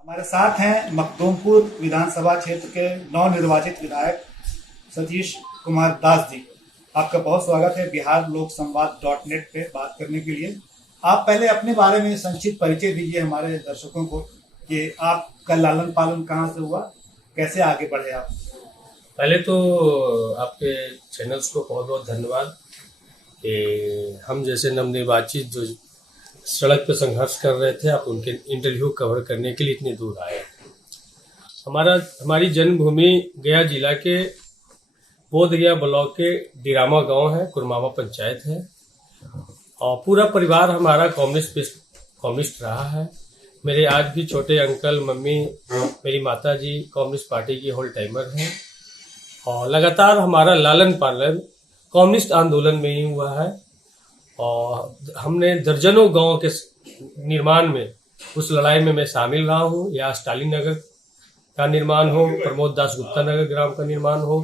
हमारे साथ हैं मखदूमपुर विधानसभा क्षेत्र के नवनिर्वाचित विधायक सतीश कुमार दास जी। आपका बहुत स्वागत है बिहार लोक संवाद .नेट पे बात करने के लिए। आप पहले अपने बारे में संक्षिप्त परिचय दीजिए हमारे दर्शकों को कि आपका लालन पालन कहाँ से हुआ, कैसे आगे बढ़े आप। पहले तो आपके चैनल्स को बहुत बहुत धन्यवाद कि हम जैसे नवनिर्वाचित जो सड़क पर संघर्ष कर रहे थे, आप उनके इंटरव्यू कवर करने के लिए इतनी दूर आए। हमारी जन्मभूमि गया जिला के बोधगया ब्लॉक के डिरामा गांव है, कुरमावा पंचायत है, और पूरा परिवार हमारा कम्युनिस्ट रहा है। मेरे आज भी छोटे अंकल, मम्मी, मेरी माता जी कम्युनिस्ट पार्टी की होल टाइमर हैं, और लगातार हमारा लालन पालन कम्युनिस्ट आंदोलन में ही हुआ है। और हमने दर्जनों गांव के निर्माण में, उस लड़ाई में मैं शामिल रहा हूँ। या स्टालिन नगर का निर्माण हो, प्रमोद दास गुप्ता नगर ग्राम का निर्माण हो,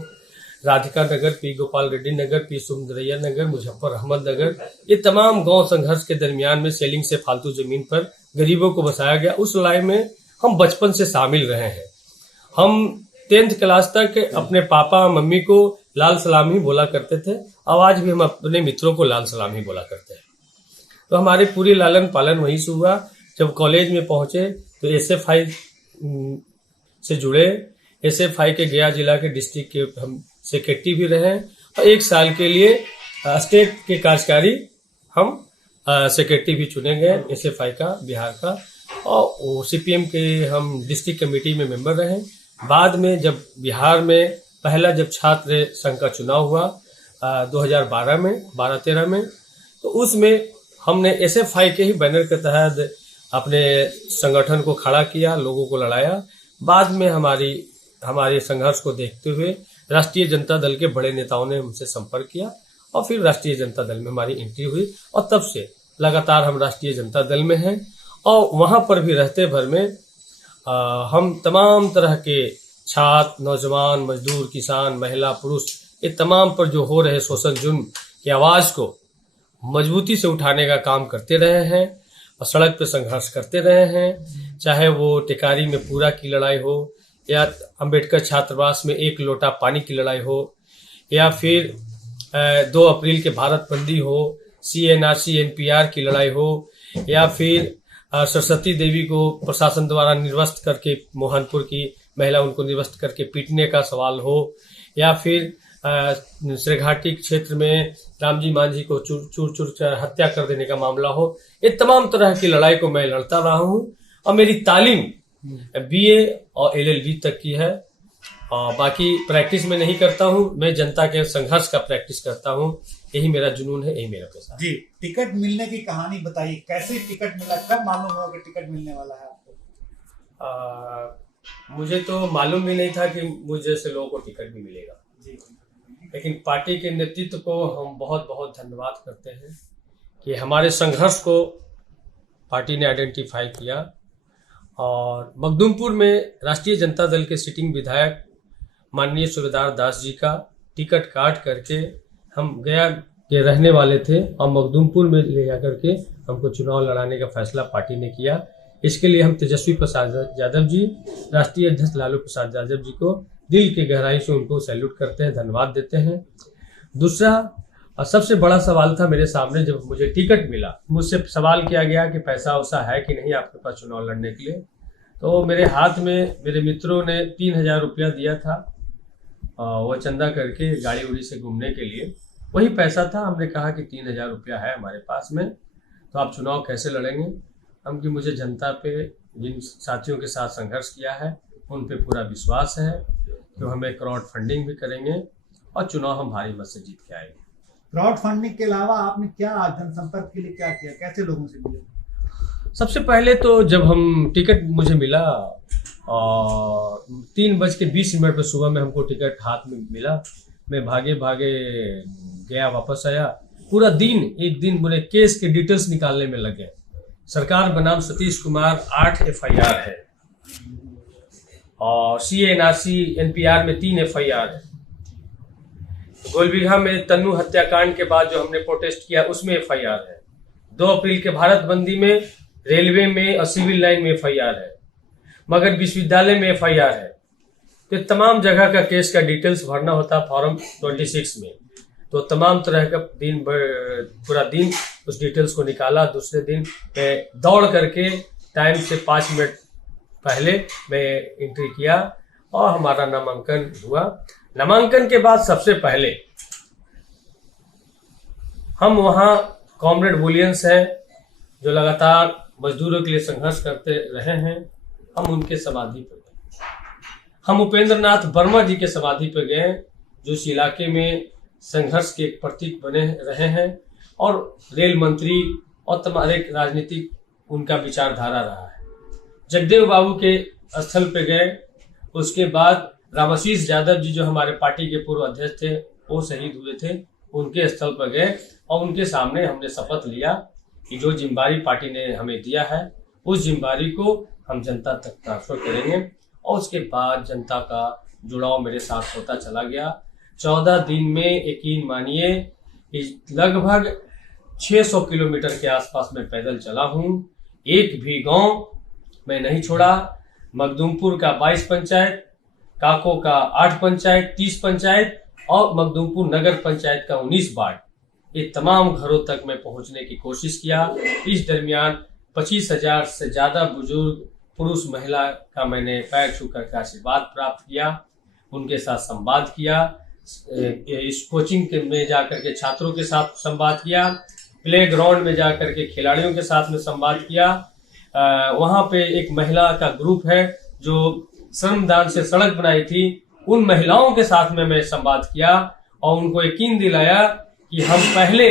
राधिका नगर, पी गोपाल रेड्डी नगर, पी सुंदरैया नगर, मुजफ्फर अहमद नगर, ये तमाम गांव संघर्ष के दरमियान में सेलिंग से फालतू जमीन पर गरीबों को बसाया गया। उस लड़ाई में हम बचपन से शामिल रहे हैं। हम 10th क्लास तक अपने पापा मम्मी को लाल सलाम ही बोला करते थे, और आज भी हम अपने मित्रों को लाल सलाम ही बोला करते हैं। तो हमारे पूरी लालन पालन वहीं से हुआ। जब कॉलेज में पहुंचे तो एसएफआई से जुड़े। एसएफआई के गया जिला के डिस्ट्रिक्ट के हम सेक्रेटरी भी रहे, और 1 साल के लिए स्टेट के कार्यकारी हम सेक्रेटरी भी चुने गए एसएफआई का, बिहार का, और सीपीएम के हम डिस्ट्रिक्ट कमेटी में मेंबर रहे। बाद में जब बिहार में पहला जब छात्र संघ का चुनाव हुआ 2012 में 12-13 में, तो उसमें हमने एसएफआई के ही बैनर के तहत अपने संगठन को खड़ा किया, लोगों को लड़ाया। बाद में हमारे संघर्ष को देखते हुए राष्ट्रीय जनता दल के बड़े नेताओं ने हमसे संपर्क किया, और फिर राष्ट्रीय जनता दल में हमारी एंट्री हुई, और तब से लगातार हम राष्ट्रीय जनता दल में हैं। और वहां पर भी रहते भर में हम तमाम तरह के छात्र, नौजवान, मजदूर, किसान, महिला, पुरुष, ये तमाम पर जो हो रहे शोषण जुर्म की आवाज को मजबूती से उठाने का काम करते रहे हैं, और सड़क पर संघर्ष करते रहे हैं। चाहे वो टिकारी में पूरा की लड़ाई हो, या अंबेडकर छात्रावास में 1 लोटा पानी की लड़ाई हो, या फिर 2 अप्रैल के भारत बंदी हो, CNRC NPR की लड़ाई हो, या फिर सरस्वती देवी को प्रशासन द्वारा निर्वस्त करके, मोहनपुर की महिला उनको निर्वस्त करके पीटने का सवाल हो, या फिर श्रीघाटी क्षेत्र में रामजी मांझी को चूर हत्या कर देने का मामला हो। ये तमाम तरह की लड़ाई को मैं लड़ता रहा हूँ, और मेरी तालीम BA और LLB तक की है। और बाकी प्रैक्टिस में नहीं करता हूँ, मैं जनता के संघर्ष का प्रैक्टिस करता हूँ। यही मेरा जुनून है, यही मेरा पैसा जी। टिकट मिलने की कहानी बताइए, कैसे टिकट मिला, कब मालूम हुआ कि टिकट मिलने वाला है आपको? मुझे तो मालूम भी नहीं था कि मुझ जैसे लोगों को टिकट भी मिलेगा जी। लेकिन पार्टी के नेतृत्व को हम बहुत बहुत धन्यवाद करते हैं कि हमारे संघर्ष को पार्टी ने आइडेंटिफाई किया। और मखदूमपुर में राष्ट्रीय जनता दल के सिटिंग विधायक माननीय सूबेदार दास जी का टिकट काट करके, हम गया के रहने वाले थे, और मखदूमपुर में ले जाकर के हमको चुनाव लड़ाने का फैसला पार्टी ने किया। इसके लिए हम तेजस्वी प्रसाद यादव जी, राष्ट्रीय अध्यक्ष लालू प्रसाद यादव जी को दिल के गहराई से उनको सैल्यूट करते हैं, धन्यवाद देते हैं। दूसरा और सबसे बड़ा सवाल था मेरे सामने, जब मुझे टिकट मिला, मुझसे सवाल किया गया कि पैसा वैसा है कि नहीं आपके पास चुनाव लड़ने के लिए। तो मेरे हाथ में मेरे मित्रों ने 3000 रुपया दिया था, वो चंदा करके गाड़ी उड़ी से घूमने के लिए, वही पैसा था। हमने कहा कि 3000 रुपया है हमारे पास में, तो आप चुनाव कैसे लड़ेंगे? हम कि मुझे जनता पे, जिन साथियों के साथ संघर्ष किया है उन पे पूरा विश्वास है, तो हमें क्राउड फंडिंग भी करेंगे और चुनाव हम भारी मत से जीत के आएंगे। क्राउड फंडिंग के अलावा आपने क्या जनसंपर्क के लिए क्या किया, कैसे लोगों से मिले? सबसे पहले तो जब हम टिकट मुझे मिला, और 3:20 पर सुबह में हमको टिकट हाथ में मिला, मैं भागे भागे गया, वापस आया। पूरा दिन, एक दिन मेरे केस के डिटेल्स निकालने में लगे। सरकार बनाम सतीश कुमार 8 FIR है, और CNRC NPR में 3 FIR है। गोलबीघा में तन्नू हत्याकांड के बाद जो हमने प्रोटेस्ट किया उसमें FIR है। 2 अप्रैल के भारत बंदी में, रेलवे में और सिविल लाइन में FIR है। मगर विश्वविद्यालय में FIR है, तो तमाम जगह का केस का डिटेल्स भरना होता फॉर्म 26 में। तो तमाम तरह का पूरा दिन उस डिटेल्स को निकाला। दूसरे दिन मैं दौड़ करके टाइम से 5 मिनट पहले मैं एंट्री किया और हमारा नामांकन हुआ। नामांकन के बाद सबसे पहले हम वहाँ कॉमरेड बुलियंस हैं जो लगातार मजदूरों के लिए संघर्ष करते रहे हैं, हम उनके समाधि पर गए। हम उपेंद्र नाथ वर्मा जी के समाधि पर गए जो इस इलाके में संघर्ष के प्रतीक बने रहे हैं और रेल मंत्री और तमाम राजनीतिक उनका विचारधारा रहा है। जगदेव बाबू के स्थल पे गए। उसके बाद रामाशीष यादव जी जो हमारे पार्टी के पूर्व अध्यक्ष थे वो शहीद हुए थे, उनके स्थल पर गए और उनके सामने हमने शपथ लिया कि जो जिम्मेदारी पार्टी ने हमें दिया है उस जिम्मेदारी को हम जनता तक ट्रांसफर करेंगे। और उसके बाद जनता का जुड़ाव मेरे साथ होता चला गया। 14 दिन में यकीन मानिए लगभग 600 किलोमीटर के आसपास मैं पैदल चला हूँ। एक भी गांव मैं नहीं छोड़ा। मखदूमपुर का 22 पंचायत, काको का 8 पंचायत, 30 पंचायत और मखदूमपुर नगर पंचायत का 19 वार्ड, ये तमाम घरों तक मैं पहुंचने की कोशिश किया। इस दरमियान 25,000 से ज़्यादा बुजुर्ग पुरुष महिला का मैंने पैर छू कर आशीर्वाद प्राप्त किया, उनके साथ संवाद किया। इस कोचिंग में जाकर के छात्रों के साथ संवाद किया, प्ले ग्राउंड में जाकर के खिलाड़ियों के साथ में संवाद किया। वहाँ पे एक महिला का ग्रुप है जो श्रमदान से सड़क बनाई थी, उन महिलाओं के साथ में मैं संवाद किया और उनको यकीन दिलाया कि हम पहले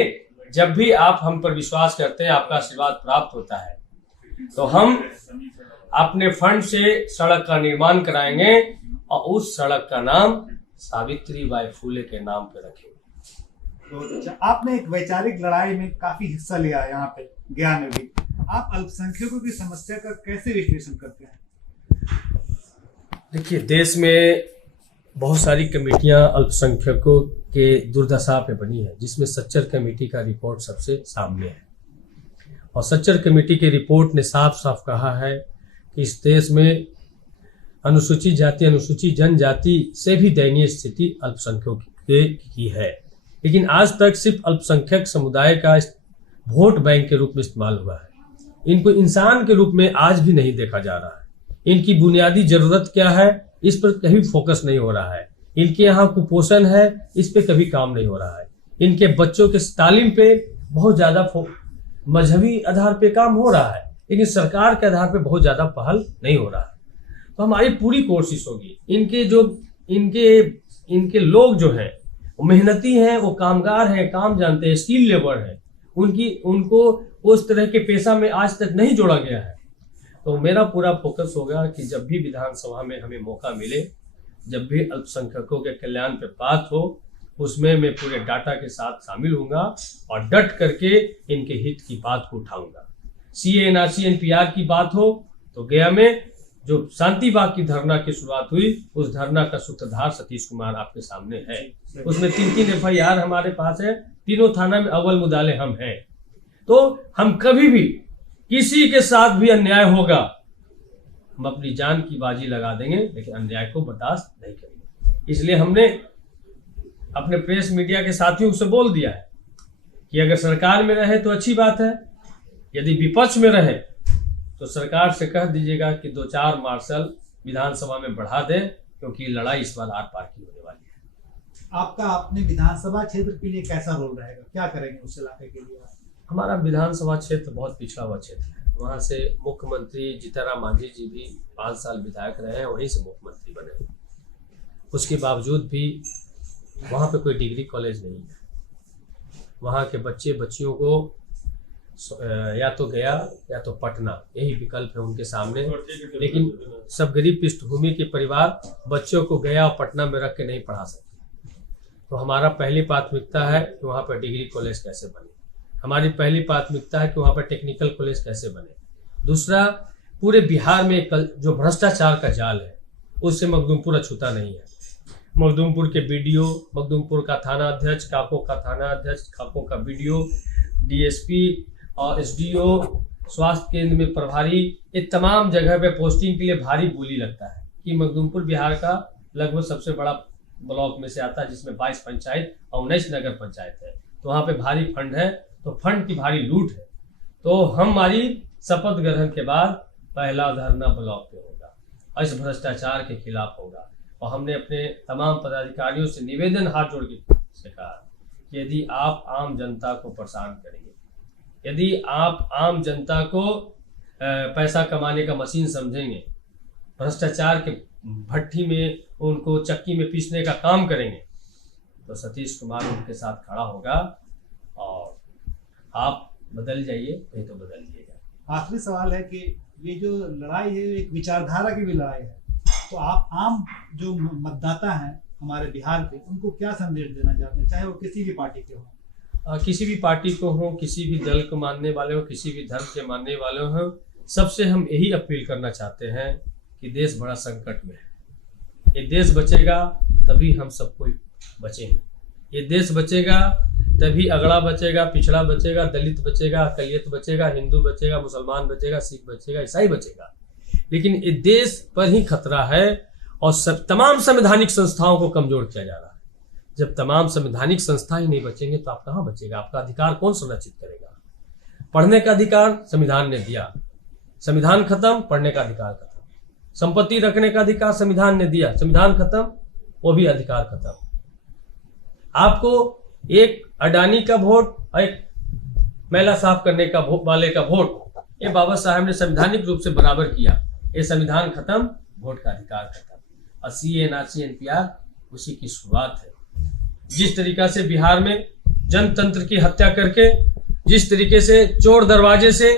जब भी आप हम पर विश्वास करते हैं आपका आशीर्वाद प्राप्त होता है, तो हम अपने फंड से सड़क का निर्माण कराएंगे और उस सड़क का नाम सावित्रीबाई फुले के नाम पे रखेंगे। तो आपने एक वैचारिक लड़ाई में काफी हिस्सा लिया यहाँ पे गया में भी। आप अल्पसंख्यकों की समस्या का कैसे विश्लेषण करते हैं? देखिए, देश में बहुत सारी कमेटियां अल्पसंख्यकों के दुर्दशा पे बनी है, जिसमें सच्चर कमेटी का रिपोर्ट सबसे सामने है। और सच्चर कमेटी की रिपोर्ट ने साफ साफ कहा है कि इस देश में अनुसूचित जाति, अनुसूचित जनजाति से भी दयनीय स्थिति अल्पसंख्यकों की है। लेकिन आज तक सिर्फ अल्पसंख्यक समुदाय का वोट बैंक के रूप में इस्तेमाल हुआ है। इनको इंसान के रूप में आज भी नहीं देखा जा रहा है। इनकी बुनियादी जरूरत क्या है, इस पर कभी फोकस नहीं हो रहा है। इनके यहाँ कुपोषण है, इस पे कभी काम नहीं हो रहा है। इनके बच्चों के तालीम पे बहुत ज्यादा मजहबी आधार पे काम हो रहा है, लेकिन सरकार के आधार पे बहुत ज्यादा पहल नहीं हो रहा है। तो हमारी पूरी कोशिश होगी, इनके लोग जो हैं वो मेहनती हैं, वो कामगार हैं, काम जानते हैं, स्किल लेबर हैं, उनको उस तरह के पेशा में आज तक नहीं जोड़ा गया है। तो मेरा पूरा फोकस होगा कि जब भी विधानसभा में हमें मौका मिले, जब भी अल्पसंख्यकों के कल्याण पे बात हो, उसमें मैं पूरे डाटा के साथ शामिल होऊंगा और डट करके इनके हित की बात को उठाऊंगा। CA NRC NPR की बात हो तो गया में जो शांति बाग की धरना की शुरुआत हुई, उस धरना का सूत्रधार सतीश कुमार आपके सामने है। उसमें 3 FIR हमारे पास है, तीनों थाना में अव्वल मुद्दाले हम हैं। तो हम कभी भी किसी के साथ भी अन्याय होगा, हम अपनी जान की बाजी लगा देंगे, लेकिन अन्याय को बर्दाश्त नहीं करेंगे। इसलिए हमने अपने प्रेस मीडिया के साथियों से बोल दिया है कि अगर सरकार में रहे तो अच्छी बात है, यदि विपक्ष में रहे तो सरकार से कह दीजिएगा कि 2-4 मार्शल विधानसभा में बढ़ा दे, क्योंकि लड़ाई इस बार आर पार की होने वाली है। आपका अपने विधानसभा क्षेत्र के लिए कैसा रोल रहेगा, क्या करेंगे उस इलाके के लिए? हमारा विधानसभा क्षेत्र बहुत पिछड़ा हुआ क्षेत्र है। वहाँ से मुख्यमंत्री जीतनराम मांझी जी भी 5 साल विधायक रहे हैं, वहीं से मुख्यमंत्री बने। उसके बावजूद भी वहाँ पे कोई डिग्री कॉलेज नहीं है। वहाँ के बच्चियों को या तो गया या तो पटना, यही विकल्प है उनके सामने। लेकिन सब गरीब पृष्ठभूमि के परिवार बच्चों को गया और पटना में रख के नहीं पढ़ा सकते। तो हमारा पहली प्राथमिकता है कि वहाँ पर डिग्री कॉलेज कैसे बने। हमारी पहली प्राथमिकता है कि वहाँ पर टेक्निकल कॉलेज कैसे बने। दूसरा, पूरे बिहार में जो भ्रष्टाचार का जाल है उससे मखदूमपुर अछूता नहीं है। मखदूमपुर के BDO, मखदूमपुर का थाना अध्यक्ष, काको का थाना अध्यक्ष, काको का BDO, DSP और SDO स्वास्थ्य केंद्र में प्रभारी, ये तमाम जगह पे पोस्टिंग के लिए भारी बोली लगता है कि मखदूमपुर बिहार का लगभग सबसे बड़ा ब्लॉक में से आता है, जिसमें 22 पंचायत और 19 नगर पंचायत है। तो वहाँ पे भारी फंड है, तो फंड की भारी लूट है। तो हमारी शपथ ग्रहण के बाद पहला धरना ब्लॉक पे होगा, इस भ्रष्टाचार के खिलाफ होगा। और हमने अपने तमाम पदाधिकारियों से निवेदन हाथ जोड़ के कहा कि यदि आप आम जनता को परेशान करेंगे, यदि आप आम जनता को पैसा कमाने का मशीन समझेंगे, भ्रष्टाचार के भट्टी में उनको चक्की में पीसने का काम करेंगे, तो सतीश कुमार उनके साथ खड़ा होगा और आप बदल जाइए, नहीं तो बदल जाइएगा। आखिरी सवाल है कि ये जो लड़ाई है एक विचारधारा की भी लड़ाई है, तो आप आम जो मतदाता हैं हमारे बिहार के, उनको क्या संदेश देना चाहते हैं, चाहे वो किसी भी पार्टी के हो? किसी भी पार्टी को हो, किसी भी दल को मानने वाले हो, किसी भी धर्म के मानने वाले हो, सबसे हम यही अपील करना चाहते हैं कि देश बड़ा संकट में है। ये देश बचेगा तभी हम सब कोई बचेंगे। ये देश बचेगा तभी अगड़ा बचेगा, पिछड़ा बचेगा, दलित बचेगा, अकलियत बचेगा, हिंदू बचेगा, मुसलमान बचेगा, सिख बचेगा, ईसाई बचेगा। लेकिन ये देश पर ही खतरा है और तमाम संवैधानिक संस्थाओं को कमजोर किया जा रहा है। जब तमाम संवैधानिक संस्था ही नहीं बचेंगे तो आप कहाँ बचेगा? आपका अधिकार कौन संरक्षित करेगा? पढ़ने का अधिकार संविधान ने दिया, संविधान खत्म, पढ़ने का अधिकार खत्म। संपत्ति रखने का अधिकार संविधान ने दिया, संविधान खत्म, वो भी अधिकार खत्म। आपको एक अडानी का वोट और एक मैला साफ करने का वाले का वोट, ये बाबा साहब ने संवैधानिक रूप से बराबर किया। ये संविधान खत्म, वोट का अधिकार खत्म। और CA, NRC, NPR उसी की शुरुआत है। जिस तरीका से बिहार में जनतंत्र की हत्या करके, जिस तरीके से चोर दरवाजे से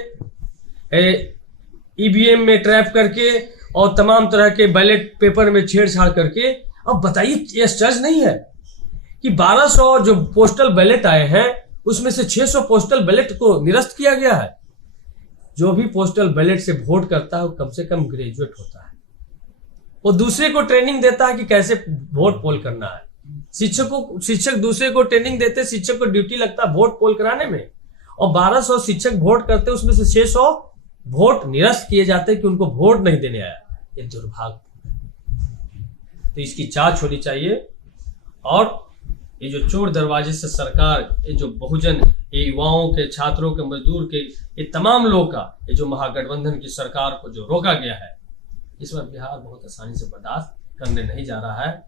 EVM में ट्रैप करके और तमाम तरह के बैलेट पेपर में छेड़छाड़ करके, अब बताइए ये आश्चर्य नहीं है कि 1200 जो पोस्टल बैलेट आए हैं उसमें से 600 पोस्टल बैलेट को निरस्त किया गया है। जो भी पोस्टल बैलेट से वोट करता है वो कम से कम ग्रेजुएट होता है, वो दूसरे को ट्रेनिंग देता है कि कैसे वोट पोल करना है। शिक्षक दूसरे को ट्रेनिंग देते, शिक्षक को ड्यूटी लगता है वोट पोल कराने में, और 1200 शिक्षक वोट करते, उसमें से 600 वोट निरस्त किए जाते कि उनको वोट नहीं देने आया। ये दुर्भाग्य। तो इसकी जांच होनी चाहिए। और ये जो चोर दरवाजे से सरकार, ये जो बहुजन, ये युवाओं के, छात्रों के, मजदूर के, ये तमाम लोगों का, ये जो महागठबंधन की सरकार को जो रोका गया है, इस पर बिहार बहुत आसानी से बर्दाश्त करने नहीं जा रहा है।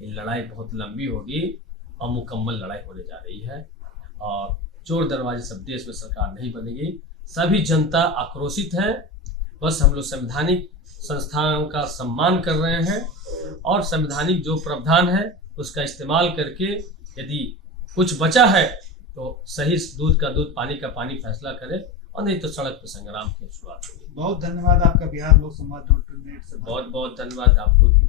ये लड़ाई बहुत लंबी होगी और मुकम्मल लड़ाई होने जा रही है। और चोर दरवाजे सब देश में सरकार नहीं बनेगी। सभी जनता आक्रोशित है। बस हम लोग संवैधानिक संस्थाओं का सम्मान कर रहे हैं और संवैधानिक जो प्रावधान है उसका इस्तेमाल करके यदि कुछ बचा है तो सही दूध का दूध, पानी का पानी फैसला करे, और नहीं तो सड़क पर संग्राम की शुरुआत होगी। बहुत धन्यवाद आपका बिहार लोक संवाद .net से। बहुत बहुत धन्यवाद आपको भी।